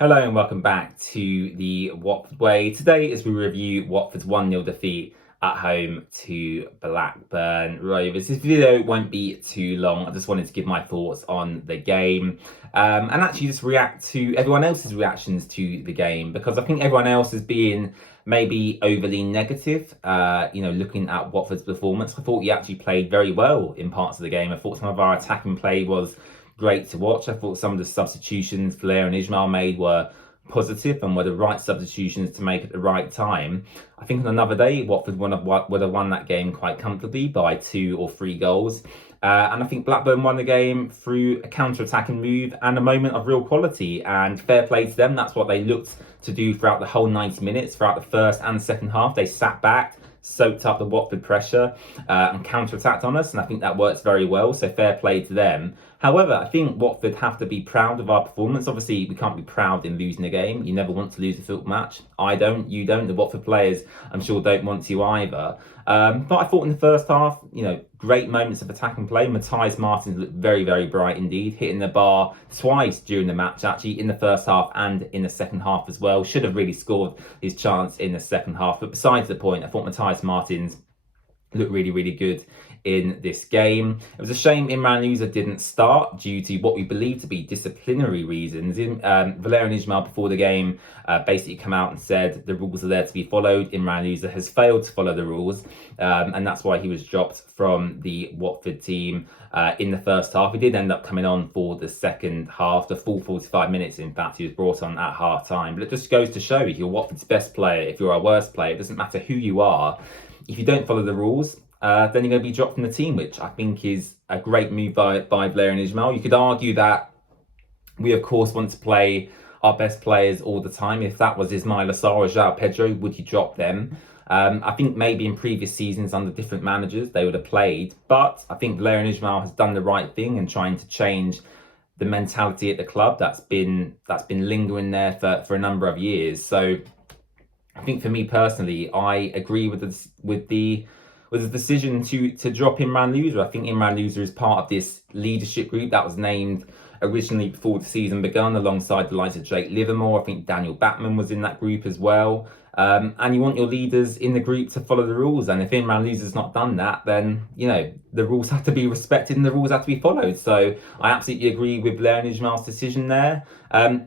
Hello and welcome back to the Watford Way. Today, as we review Watford's 1-0 defeat at home to Blackburn Rovers. This video won't be too long. I just wanted to give my thoughts on the game and actually just react to everyone else's reactions to the game, because I think everyone else is being maybe overly negative, looking at Watford's performance. I thought he actually played very well in parts of the game. I thought some of our attacking play was great to watch. I thought some of the substitutions Flair and Ismail made were positive and were the right substitutions to make at the right time. I think on another day, Watford would have won that game quite comfortably by 2 or 3 goals. And I think Blackburn won the game through a counter-attacking move and a moment of real quality. And fair play to them. That's what they looked to do throughout the whole 90 minutes, throughout the first and second half. They sat back, soaked up the Watford pressure and counter-attacked on us, and I think that works very well, so fair play to them. However, I think Watford have to be proud of our performance. Obviously, we can't be proud in losing a game. You never want to lose a football match. I don't, you don't, the Watford players I'm sure don't want to either. But I thought in the first half, great moments of attacking play. Matthias Martins looked very, very bright indeed, hitting the bar twice during the match, actually, in the first half and in the second half as well. Should have really scored his chance in the second half. But besides the point, I thought Matthias Martins looked really, really good in this game. It was a shame Imran Louza didn't start due to what we believe to be disciplinary reasons. Valerian Ismail before the game basically come out and said the rules are there to be followed. Imran Louza has failed to follow the rules, and that's why he was dropped from the Watford team in the first half. He did end up coming on for the second half, the full 45 minutes. In fact, he was brought on at half time. But it just goes to show, if you're Watford's best player, if you're our worst player, it doesn't matter who you are. If you don't follow the rules, then you're going to be dropped from the team, which I think is a great move by Blair and Ismail. You could argue that we, of course, want to play our best players all the time. If that was Ismail Assar or João Pedro, would you drop them? I think maybe in previous seasons under different managers, they would have played. But I think Blair and Ismail has done the right thing and trying to change the mentality at the club that's been lingering there for a number of years. So I think for me personally, I agree with the decision to drop Imran Louza. I think Imran Louza is part of this leadership group that was named originally before the season began, alongside the likes of Jake Livermore. I think Daniel Batman was in that group as well. And you want your leaders in the group to follow the rules. And if Imran Louza's not done that, then, the rules have to be respected and the rules have to be followed. So I absolutely agree with Blair and Ismail's decision there.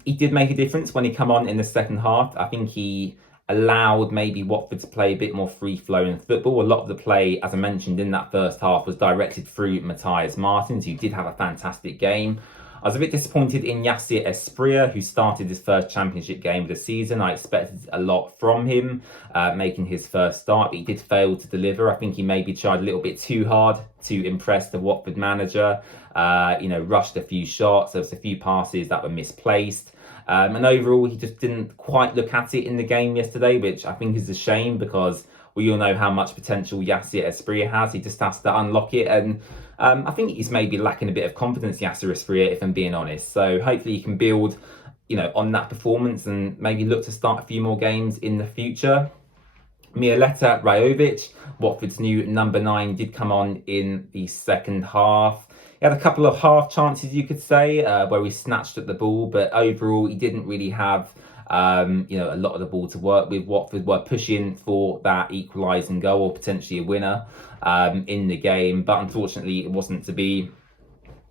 He did make a difference when he came on in the second half. I think he allowed maybe Watford to play a bit more free-flowing football. A lot of the play, as I mentioned, in that first half was directed through Matthias Martins, who did have a fantastic game. I was a bit disappointed in Yassir Espria, who started his first championship game of the season. I expected a lot from him, making his first start, but he did fail to deliver. I think he maybe tried a little bit too hard to impress the Watford manager, rushed a few shots. There was a few passes that were misplaced. And overall, he just didn't quite look at it in the game yesterday, which I think is a shame, because we all know how much potential Yassir Espria has. He just has to unlock it. And I think he's maybe lacking a bit of confidence, Yassir Espria, if I'm being honest. So hopefully he can build, on that performance and maybe look to start a few more games in the future. Mijeta Rajovic, Watford's new number 9, did come on in the second half. He had a couple of half chances, you could say, where he snatched at the ball, but overall he didn't really have a lot of the ball to work with. Watford were pushing for that equalising goal or potentially a winner in the game, but unfortunately it wasn't to be.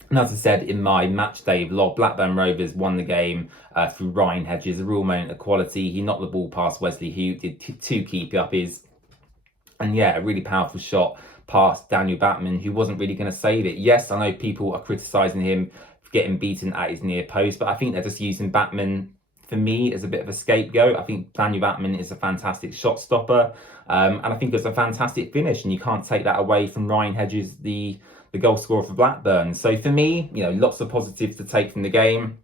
And as I said in my match day vlog, Blackburn Rovers won the game through Ryan Hedges, a real moment of quality. He knocked the ball past Wesley Hoot, did 2 keep-uppers, and yeah, a really powerful shot past Daniel Batman, who wasn't really going to save it. Yes, I know people are criticising him for getting beaten at his near post, but I think they're just using Batman, for me, as a bit of a scapegoat. I think Daniel Batman is a fantastic shot stopper, and I think it's a fantastic finish, and you can't take that away from Ryan Hedges, the goal scorer for Blackburn. So for me, lots of positives to take from the game.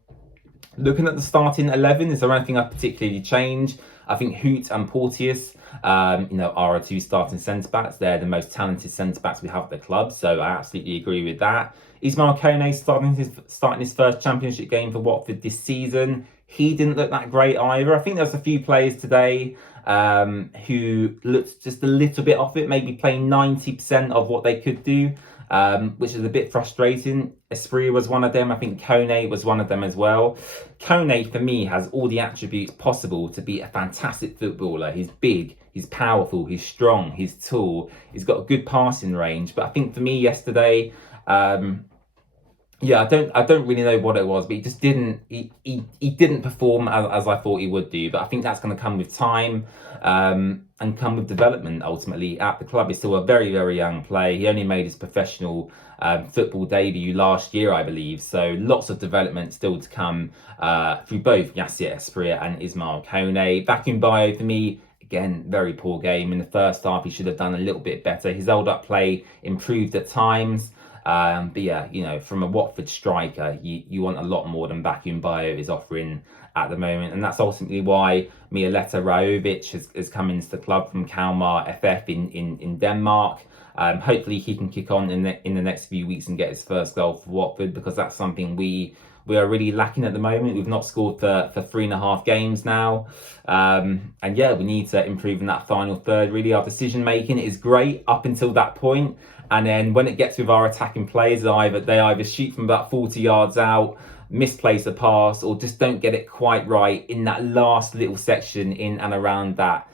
Looking at the starting 11, is there anything I particularly changed? I think Hoot and Porteous, are our 2 starting centre-backs. They're the most talented centre-backs we have at the club, so I absolutely agree with that. Ismail Kone starting his first championship game for Watford this season. He didn't look that great either. I think there was a few players today who looked just a little bit off it, maybe playing 90% of what they could do. which is a bit frustrating. Esprit was one of them. I think Kone was one of them as well. Kone, for me, has all the attributes possible to be a fantastic footballer. He's big, he's powerful, he's strong, he's tall, he's got a good passing range. But I think for me yesterday, yeah, I don't really know what it was, but he just didn't he didn't perform as I thought he would do. But I think that's going to come with time, and come with development. Ultimately, at the club, he's still a very very young player. He only made his professional football debut last year, I believe. So lots of development still to come through both Yassir Esprit and Ismail Kone. Bakumbayo, for me, again, very poor game in the first half. He should have done a little bit better. His hold up play improved at times. But yeah, you know, from a Watford striker, you want a lot more than Bakumbayo is offering at the moment. And that's ultimately why Mialeta Rajovic has come into the club from Kalmar FF in Denmark. Hopefully he can kick on in the next few weeks and get his first goal for Watford, because that's something we are really lacking at the moment. We've not scored for 3.5 games now. And yeah, we need to improve in that final third. Really, our decision making is great up until that point. And then when it gets with our attacking players, they either shoot from about 40 yards out, misplace a pass, or just don't get it quite right in that last little section in and around that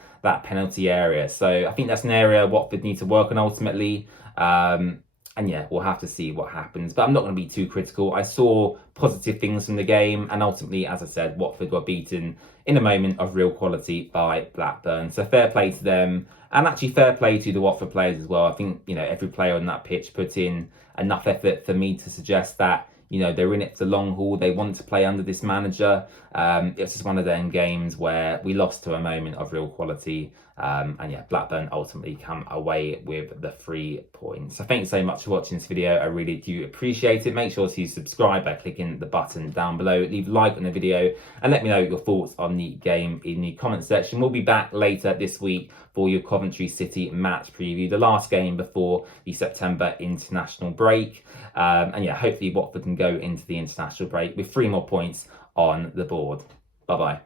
penalty area. So I think that's an area Watford need to work on ultimately. And yeah, we'll have to see what happens. But I'm not going to be too critical. I saw positive things from the game. And ultimately, as I said, Watford got beaten in a moment of real quality by Blackburn. So fair play to them. And actually fair play to the Watford players as well. I think, you know, every player on that pitch put in enough effort for me to suggest that, you know, they're in it for the long haul. They want to play under this manager. It's just one of them games where we lost to a moment of real quality. And yeah, Blackburn ultimately come away with the 3 points. So thank you so much for watching this video. I really do appreciate it. Make sure to subscribe by clicking the button down below. Leave a like on the video and let me know your thoughts on the game in the comment section. We'll be back later this week for your Coventry City match preview, the last game before the September international break. And yeah, hopefully Watford can go into the international break with 3 more points on the board. Bye-bye.